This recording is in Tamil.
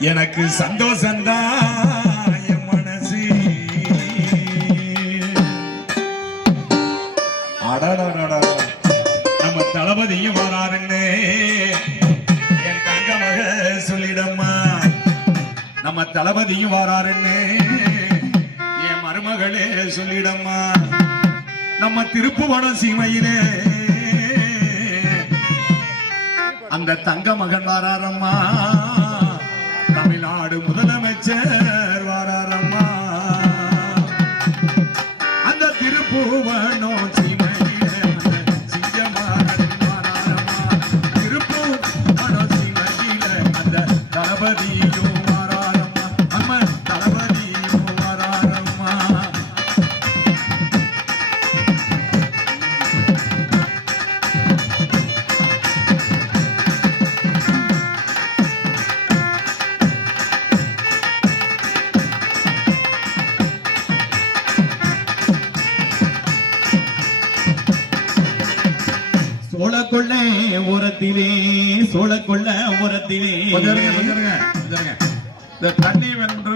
எனக்கு சந்தோஷந்தான் என் மனசு அடடடடா. நம்ம தளபதியும் வராருன்னு என் தங்க மக சொல்லிடம்மா நம்ம தளபதியும் வராருன்னு என் மருமகளே சொல்லிடம்மா நம்ம திருப்புவனம் சீமையிலே அந்த தங்க மகன் வாராரம்மா தமிழ்நாடு முதலமைச்சர் வாராரம்மா. அந்த திருப்பூவனோ சீமையிலே அந்த தளபதியும் சோழ சோழக்கொள்ள உரத்திலே கொள்ள உரத்திலே இந்த தண்ணி வேணும்